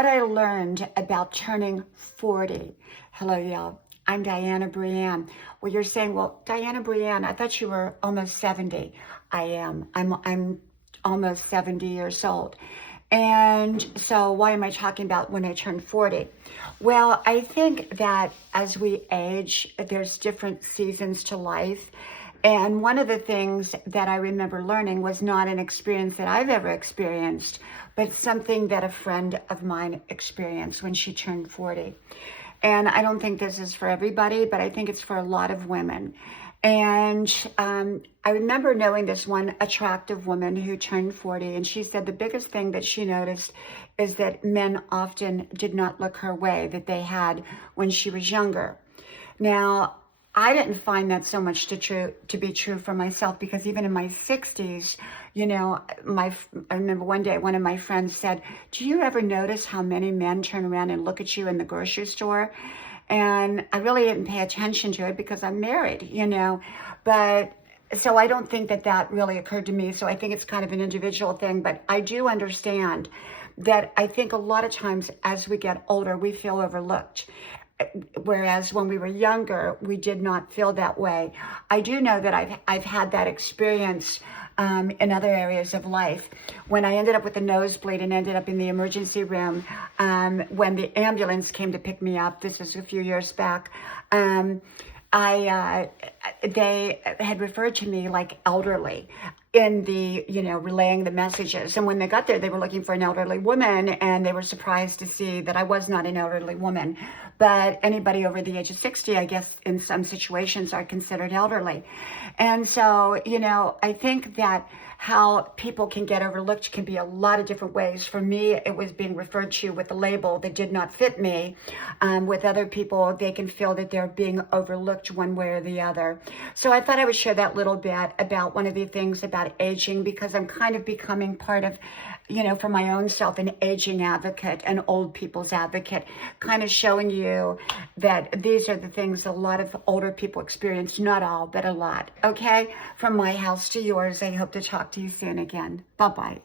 What I learned about turning 40. Hello, y'all. I'm Diana Brienne. Well, you're saying, well, Diana Brienne, I thought you were almost 70. I am. I'm almost 70 years old. And so why am I talking about when I turn 40? Well, I think that as we age, there's different seasons to life. And one of the things that I remember learning was not an experience that I've ever experienced, but something that a friend of mine experienced when she turned 40. And I don't think this is for everybody, but I think it's for a lot of women. And I remember knowing this one attractive woman who turned 40, and she said the biggest thing that she noticed is that men often did not look her way that they had when she was younger. Now, I didn't find that so much to be true for myself, because even in my 60s, you know, I remember one day one of my friends said, "Do you ever notice how many men turn around and look at you in the grocery store?" And I really didn't pay attention to it because I'm married, you know, but so I don't think that that really occurred to me. So I think it's kind of an individual thing, but I do understand that I think a lot of times as we get older, we feel overlooked. Whereas when we were younger, we did not feel that way. I do know that I've had that experience in other areas of life. When I ended up with a nosebleed and ended up in the emergency room, when the ambulance came to pick me up, this was a few years back, they had referred to me like elderly in the, you know, relaying the messages. And when they got there, they were looking for an elderly woman, and they were surprised to see that I was not an elderly woman. But anybody over the age of 60, I guess in some situations are considered elderly. And so, you know, I think that how people can get overlooked can be a lot of different ways. For me, it was being referred to with a label that did not fit me. With other people, they can feel that they're being overlooked one way or the other. So I thought I would share that little bit about one of the things about aging, because I'm kind of becoming part of, you know, for my own self, an aging advocate, an old people's advocate, kind of showing you that these are the things a lot of older people experience, not all, but a lot. Okay? From my house to yours, I hope to talk to you soon again. Bye-bye.